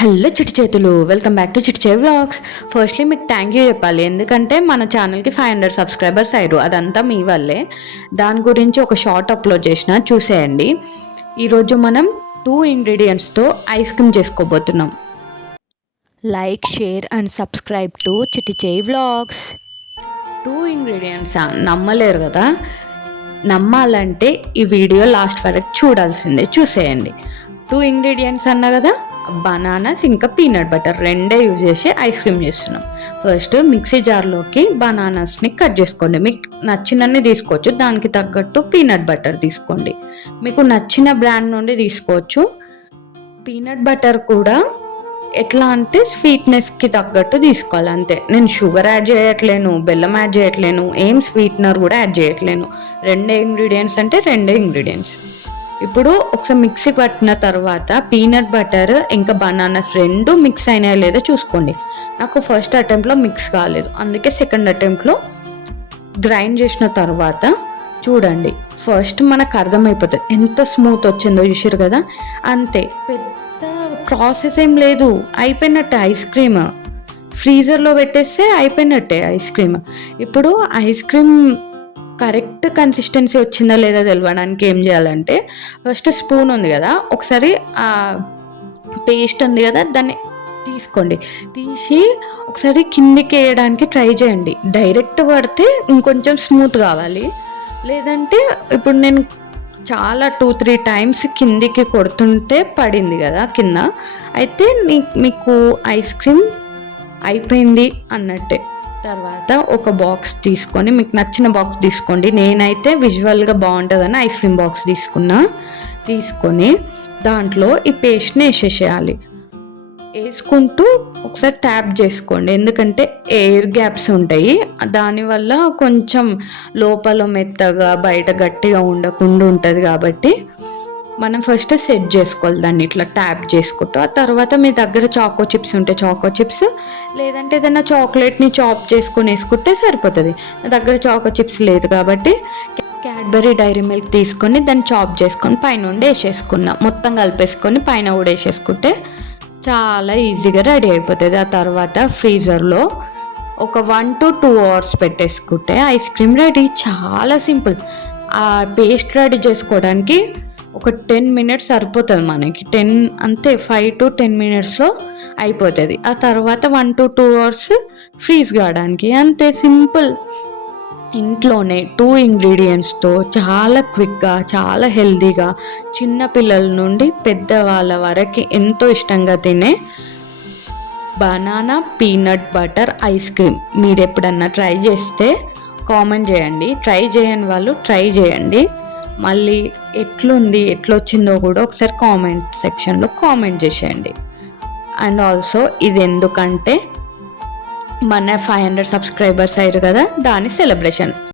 Hello చిటి చేతులు welcome back to Chitti Cheyi vlogs. Firstly మీకు థ్యాంక్ యూ చెప్పాలి. ఎందుకంటే మన ఛానల్కి ఫైవ్ హండ్రెడ్ సబ్స్క్రైబర్స్ అయ్యారు. అదంతా మీ వల్లే. దాని గురించి ఒక షార్ట్ అప్లోడ్ చేసిన చూసేయండి. ఈరోజు మనం టూ ఇంగ్రీడియంట్స్తో ఐస్ క్రీమ్ చేసుకోబోతున్నాం. Like share and subscribe to Chitti Cheyi vlogs. Two ingredients నమ్మలేరు కదా? నమ్మాలంటే ఈ వీడియో లాస్ట్ వరకు చూడాల్సిందే. చూసేయండి. టూ ఇంగ్రీడియంట్స్ అన్నా కదా? బనానాస్ ఇంకా పీనట్ బటర్ రెండే యూజ్ చేసి ఐస్ క్రీమ్ చేస్తున్నాం. ఫస్ట్ మిక్సీ జార్లోకి బనానాస్ని కట్ చేసుకోండి. మీకు నచ్చినన్ని తీసుకోవచ్చు. దానికి తగ్గట్టు పీనట్ బటర్ తీసుకోండి. మీకు నచ్చిన బ్రాండ్ నుండి తీసుకోవచ్చు. పీనట్ బటర్ కూడా ఎట్లా అంటే స్వీట్నెస్కి తగ్గట్టు తీసుకోవాలి. అంతే. నేను షుగర్ యాడ్ చేయట్లేను బెల్లం యాడ్ చేయట్లేను ఏం స్వీట్నర్ కూడా యాడ్ చేయట్లేను. రెండే ఇంగ్రీడియంట్స్ అంటే రెండే ఇంగ్రీడియంట్స్. ఇప్పుడు ఒకసారి మిక్సీ పట్టిన తర్వాత పీనట్ బటర్ ఇంకా బనానాస్ రెండు మిక్స్ అయినాయో లేదో చూసుకోండి. నాకు ఫస్ట్ అటెంప్ట్లో మిక్స్ కాలేదు. అందుకే సెకండ్ అటెంప్ట్లో గ్రైండ్ చేసిన తర్వాత చూడండి ఫస్ట్ మనకు అర్థమైపోతుంది. ఎంత స్మూత్ వచ్చిందో చూసారు కదా? అంతే. పెద్ద ప్రాసెస్ ఏం లేదు. అయిపోయినట్టే ఐస్ క్రీమ్ ఫ్రీజర్లో పెట్టేస్తే అయిపోయినట్టే ఐస్ క్రీమ్ ఇప్పుడు ఐస్ క్రీమ్ కరెక్ట్ కన్సిస్టెన్సీ వచ్చిందా లేదా తెలవడానికి ఏం చేయాలంటే ఫస్ట్ స్పూన్ ఉంది కదా ఒకసారి ఆ పేస్ట్ ఉంది కదా దాన్ని తీసుకోండి. తీసి ఒకసారి కిందికి వేయడానికి ట్రై చేయండి. డైరెక్ట్ పడితే ఇంకొంచెం స్మూత్ కావాలి. లేదంటే ఇప్పుడు నేను చాలా టూ త్రీ టైమ్స్ కిందికి కొడుతుంటే పడింది కదా కింద అయితే మీకు ఐస్ క్రీమ్ అయిపోయింది అన్నట్టే. తర్వాత ఒక బాక్స్ తీసుకొని మీకు నచ్చిన బాక్స్ తీసుకోండి. నేనైతే విజువల్గా బాగుంటుందని ఐస్ క్రీమ్ బాక్స్ తీసుకున్నా. తీసుకొని దాంట్లో ఈ పేస్ట్ని వేసేసేయాలి. వేసుకుంటూ ఒకసారి ట్యాప్ చేసుకోండి. ఎందుకంటే ఎయిర్ గ్యాప్స్ ఉంటాయి. దానివల్ల కొంచెం లోపల మెత్తగా బయట గట్టిగా ఉండకుండా ఉంటుంది కాబట్టి మనం ఫస్ట్ సెట్ చేసుకోవాలి దాన్ని. ఇట్లా ట్యాప్ చేసుకుంటూ ఆ తర్వాత మీ దగ్గర చాకో చిప్స్ ఉంటే చాకో చిప్స్ లేదంటే ఏదైనా చాక్లెట్ని చాప్ చేసుకొని వేసుకుంటే సరిపోతుంది. నా దగ్గర చాకో చిప్స్ లేదు కాబట్టి క్యాడ్బరీ డైరీ మిల్క్ తీసుకొని దాన్ని చాప్ చేసుకొని పైన ఉండి వేసేసుకున్నా. మొత్తం కలిపేసుకొని పైన కూడా వేసేసుకుంటే చాలా ఈజీగా రెడీ అయిపోతుంది. ఆ తర్వాత ఫ్రీజర్లో ఒక వన్ టు టూ అవర్స్ పెట్టేసుకుంటే ఐస్ క్రీమ్ రెడీ చాలా సింపుల్ ఆ పేస్ట్ రెడీ చేసుకోవడానికి ఒక టెన్ మినిట్స్ సరిపోతుంది మనకి. టెన్ అంతే ఫైవ్ టు టెన్ మినిట్స్లో అయిపోతుంది. ఆ తర్వాత one to two hours freeze కావడానికి. అంతే సింపుల్. ఇంట్లోనే టూ ఇంగ్రీడియంట్స్తో చాలా క్విక్గా చాలా హెల్తీగా చిన్నపిల్లల నుండి పెద్దవాళ్ళ వరకు ఎంతో ఇష్టంగా తినే banana peanut butter ice cream. మీరు ఎప్పుడన్నా ట్రై చేస్తే కామెంట్ చేయండి. ట్రై చేయని వాళ్ళు ట్రై చేయండి. మళ్ళీ ఎట్లుంది ఎట్లొచ్చిందో కూడా ఒకసారి కామెంట్ సెక్షన్లో కామెంట్ చేసేయండి. అండ్ ఆల్సో ఇది ఎందుకంటే మన ఫైవ్ హండ్రెడ్ సబ్స్క్రైబర్స్ అయ్యారు కదా దాని సెలబ్రేషన్